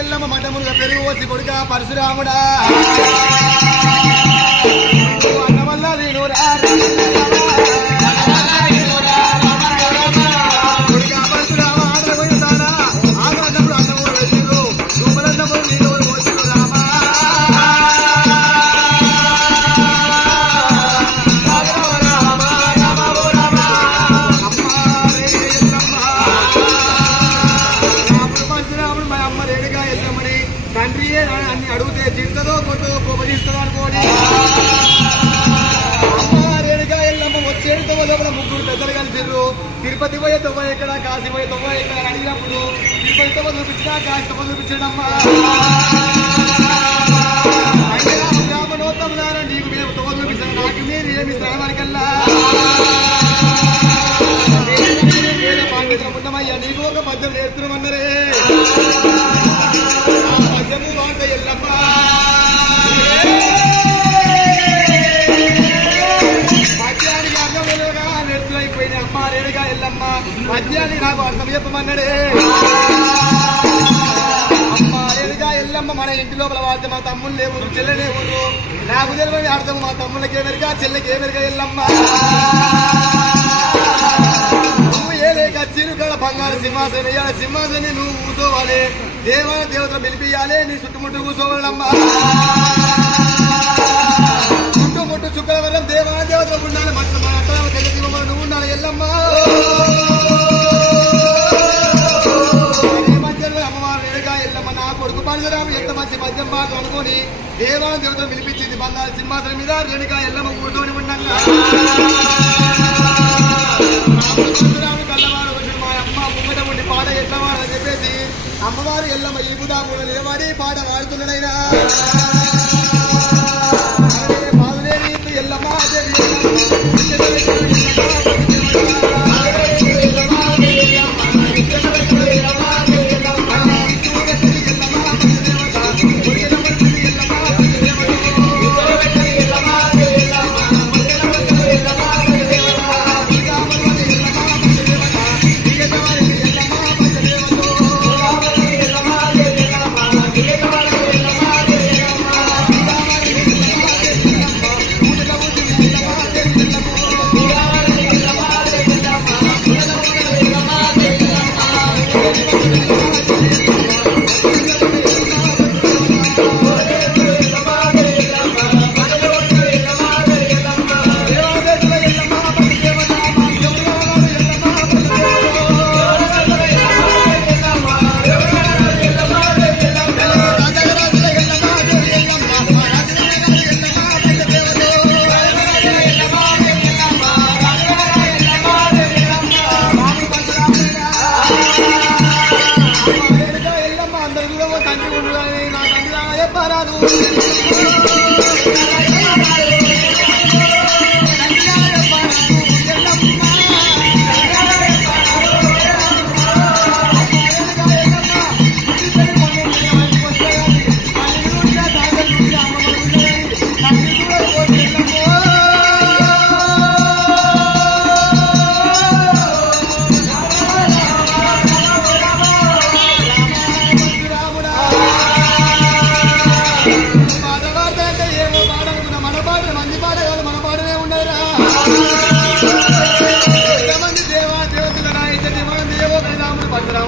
ఎల్లమ్మ మఠములుగా పెరుగు వచ్చి కొడుక పరశురాముడా అన్న వల్ల నేను కొడుక పరశురామ ఆడలు పోయితానా ఆగన్నప్పుడు అన్నము వెళ్ళిరు రూపలన్నప్పుడు నేను వచ్చిరు రామా తండ్రియే అన్ని అడిగితే చింతదో కొట్టదో కోపగిస్తుందో అనుకోని అమ్మ రేణుగా ఎల్లమ్మ వచ్చేటితో లోపల ముగ్గురు పెద్దలు కలిసిర్రు తిరుపతి పోయే తొవ్వ ఎక్కడ కాశీ పోయే తొవ్వ ఎక్కడ అడిగినప్పుడు తిరుపతి తొవ్వ చూపించినా కాశీ తొవ్వ చూపించడమ్మా బ్రాహ్మణోత్తమ నీకు మేము తొవ్వ చూపించాను నాకు మీరు ఏమి శ్రావణికల్లా పాండితులు ఉండమయ్యా నీకు ఒక పద్యం నేర్చుకున్నామన్నరే మద్యానికి అర్థం తెలియగా నెత్తులైపోయింది అమ్మ రేణుగా ఎల్లమ్మ మద్యానికి నాకు అర్థం చెప్పమన్నాడే అమ్మ రేణుగా ఎల్లమ్మ మన ఇంటి లోపల వాడితే మా తమ్ముళ్ళు లేవురు చెల్లెలే ఊరు నాకు తెలియని అర్థం మా తమ్ముళ్ళకి ఏమెరుగా చెల్లెకి ఏమెరుగా ఎల్లమ్మ నువ్వు ఏ లేక చిరుగడ బంగారు సింహాసనం వేయాలి సింహాసని నువ్వు కూర్చోవాలి దేవాల దేవతలు పిలిపియాలి నీ చుట్టుముట్టు కూర్చోవాలమ్మా చుట్టుముట్టు శుక్రవారం దేవాల దేవతలు ఉండాలి మన అక్కడ నువ్వు ఉండాలి ఎల్లమ్మ మధ్యలో అమ్మవారు రేణుగా ఎల్లమ్మ నా కొడుకు పరశురాము ఎంత మంచి మద్యం బాగా అనుకుని దేవాల దేవతలు పిలిపించింది బంగారు సింహాసనం మీద రేణుగా ఎల్లమ్మ కూర్చొని ఉండగా పరశురాముడు కల్లవాడు మా అమ్మ ముంగట ఉండి పాట ఎట్లవాడని చెప్పేసి అమ్మవారు ఎల్లమ్మ ఈ బుధాముడు నిలబడి పాట వాడుతున్నాడైనా బాధలేని ఎల్లమ్మ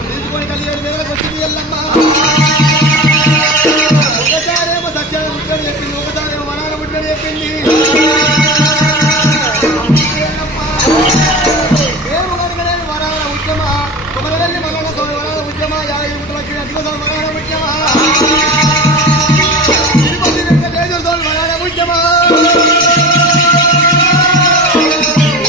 తీసుకొని కలియాలి వేలకు వచ్చింది ఎల్లమ్మ ఒకసారేమో సత్యాన్ని ముట్టని చెప్పింది ఒకసారేమో వనాల ముట్టని చెప్పింది ఏమో కనుకలేని వనాల ఉద్యమ కుమరవెల్లి వనాల సోని వనాల ఉద్యమ 50 ముట్టలకి అధిక వనాల ఉద్యమ తిరుపతి వెంకటేశ్వర స్వామి వనాల ఉద్యమ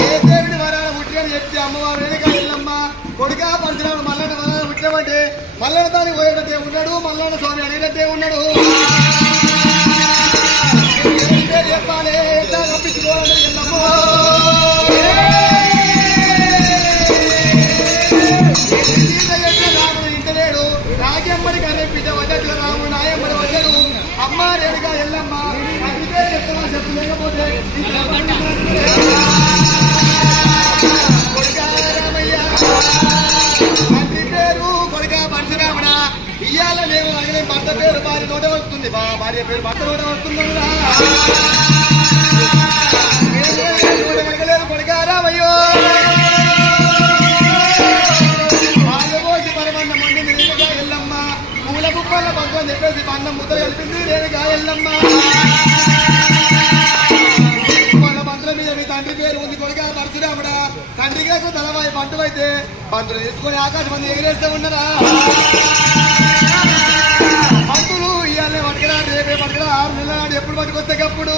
ఏ దేవుడి వనాల ముట్టని చెప్తే అమ్మవారు రేణుగా ఎల్లమ్మ కొడుకా పరశురాముడు మల్లన్న వనాల ముట్టమంటే మల్లన్న దానికి పోయేటట్టే ఉన్నాడు మల్లన్న స్వామి అడిగినట్టే ఉన్నాడు చెప్పాలి ఎట్లా తప్పించుకోవాలని ఎల్లమ్మ రాముడు ఇంటలేడు నాకెమ్మడి కర్రే బిడ్డ వచ్చేట్లు రాముడు నాయమ్మడి వచ్చాడు అమ్మ రేణుగా ఎల్లమ్మ అడిగితే చెప్తున్నా చెప్పు లేకపోతే కొడుకా రామయ్య తండ్రి పేరు కొడుకా పరశురాముడా ఇయ్యాలనే భర్త పేరు భార్య నోట వస్తుంది భార్య పేరు భర్త నోట వస్తుందా కొడుకారామయ్యో పాలపోసి పరమన్న మొండింది రేణుగా ఎల్లమ్మ పూల బుక్కల పక్కని చెప్పేసి అన్నం ముద్ద కలిపింది రేణుగా ఎల్లమ్మ మంత్రం మీద మీ తండ్రి పేరు ఉంది కొడుకా పరశురాముడా తండ్రిగాకు తలవాయి పంటమైతే పంతులు తీసుకొని ఆకాశం మంది ఎగిరేస్తూ ఉన్నారా పంతులు ఇవాళ పట్టుకురా రేపే పట్టుకురా 6 నెలల నాడు ఎప్పుడు పట్టుకొస్తే అప్పుడు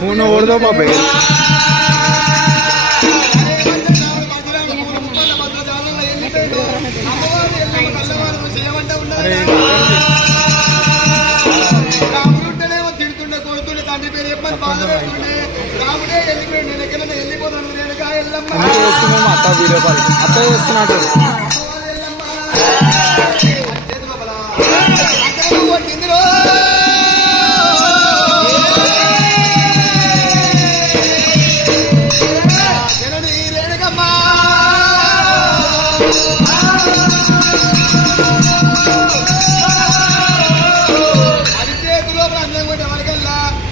ఫోన్ ఓడదో బాబాయ్ రాముడుంటేనేమో తిడుతుండే కొడుతుండే తండ్రి పేరు చెప్పని బాధ పెడుతుండే రాముడే వెళ్ళిపోయింది నేను ఎక్కడైనా వెళ్ళిపోతాను రేణుగా ఎల్లమ్మ అత్త వీడియో కాల్ అత్త చేస్తున్నాడు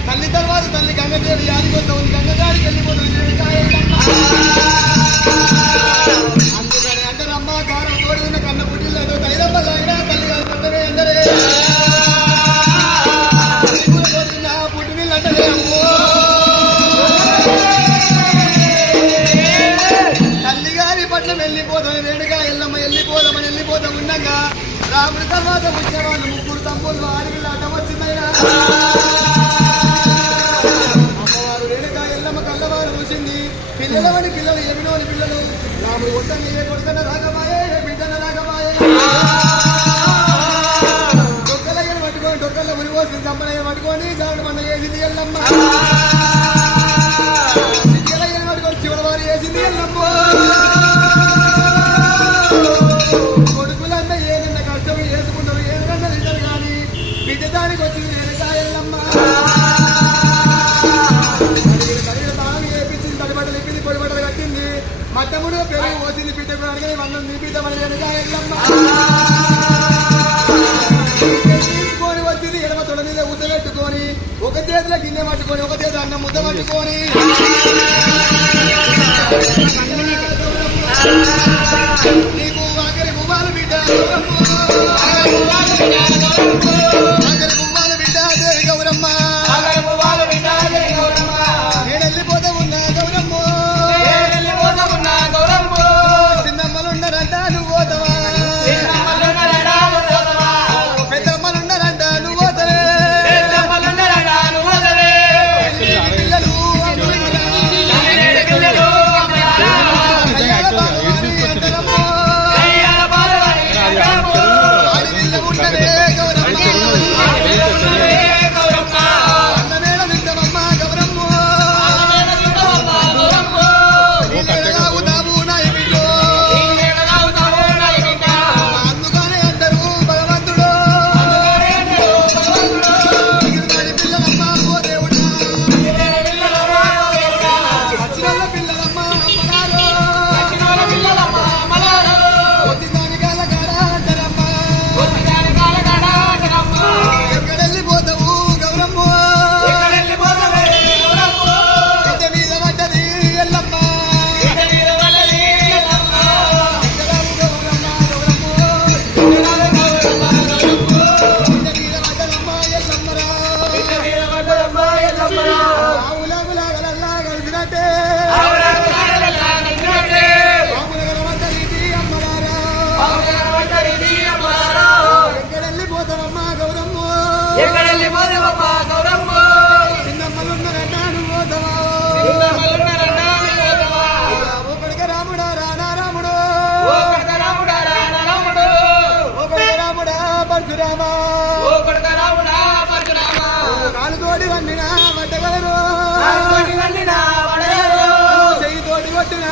తల్లి తర్వాత తల్లి గంగదేవి యాదికొస్తా ఉంది గంగదారికి వెళ్ళిపోతుంది అందుకని అంటారమ్మ కారం తోడి ఉన్న కన్న పుట్టిల్లేదు తైరమ్మ లాగినా తల్లి గారు పుట్టమే అందరే పుట్టి నీళ్ళు అంటారే తల్లి గారి పట్ల వెళ్ళిపోతాం రేణుగా ఎల్లమ్మ వెళ్ళిపోతాం ఉండగా రాముడి తర్వాత వచ్చే వాళ్ళు 3 తమ్ముళ్ళు ఆడపిల్ల అడ్డం వచ్చిందైనా అమ్మవారు రేణుగా ఎల్లమ్మ కళ్ళవారు చూసింది పిల్లలవని పిల్లలు ఎమినోని పిల్లలు రాముడు ఒట్టని ఏ కొడుకన్న రాగమాయే ఏ బిడ్డన రాగమాయే డొక్కలయ్యను పట్టుకొని డొక్కల్లో ఉరిపోసింది తమ్మనయ్య పట్టుకొని గాడు మన వేసింది ఎల్లమ్మ పిల్లలయ్యను పట్టుకొని శివవారు వేసింది ఎల్లమ్మ కొడుకులన్న ఏదన్నా కష్టం వేసుకుంటారు ఏదన్నా తింటారు కానీ బిడ్డ దానికి వచ్చింది రేణుగా ఎల్లమ్మ వేపించింది తడిబట్టలు ఇప్పింది పొడిబట్టలు కట్టింది మట్టముడు పెరుగు పోసింది బిడ్డకు అడిగి వందం నింపిద్దామని రేణుగా ఎల్లమ్మ తీసుకొని వచ్చింది ఎడమ తొడ మీద ఉద్ద పెట్టుకొని ఒక చేతిలో గిన్నె పట్టుకొని ఒక చేతి అన్నం ముద్ద పట్టుకొని నీకు ఆఖరి గువ్వాలు బిడ్డ ఆఖరి గువ్వాలు బిడ్డ దేవి గౌరమ్మ నేను వెళ్ళిపోతా ఉన్నా గౌరమ్మ చిన్నమ్మలున్నారంట నువ్వు పోతావా పెద్దమ్మలున్నారంట నువ్వు పోతావే పిల్లలు ఉండవే గౌరమ్మ పరశురామా కాలుతోటి వండిన వడ్డగలరు చెయ్యి తోటి కొట్టిన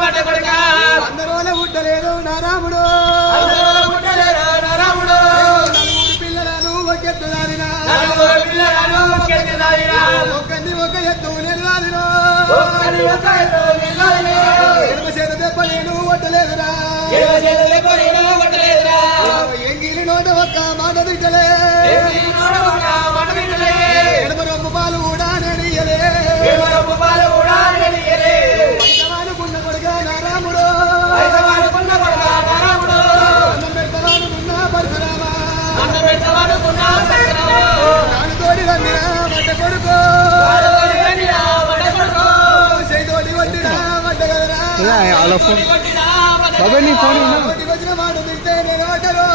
వడ్డ కొడుక అందరోనే పుట్టలేదు నారాముడు నలుగురు పిల్లలను ఒకెత్తుదారిన ఒక్కరిని ఒక ఎత్తు నిల్లాదిన ఎడమ చేత దెబ్బ నేను వడ్డలేదురా ఎంగిలి నోట ఒక్క మాట దిట్టలే ఎడమ రొమ్ము పాలు కూడా నెడియలే వైద్యవానుకున్న కొడుగా నారాముడు అన్నం పెడతవానుకున్న పరశురామా నాలుతోడి వండిన వడ్డ కొడుకు చేతోటి కొట్టిన వడ్డగలరా వాళ్ళ ఫోన్ బాబాయ్ నీ ఫోన్ వచ్చిన మాట తింటే నేను వడ్డరు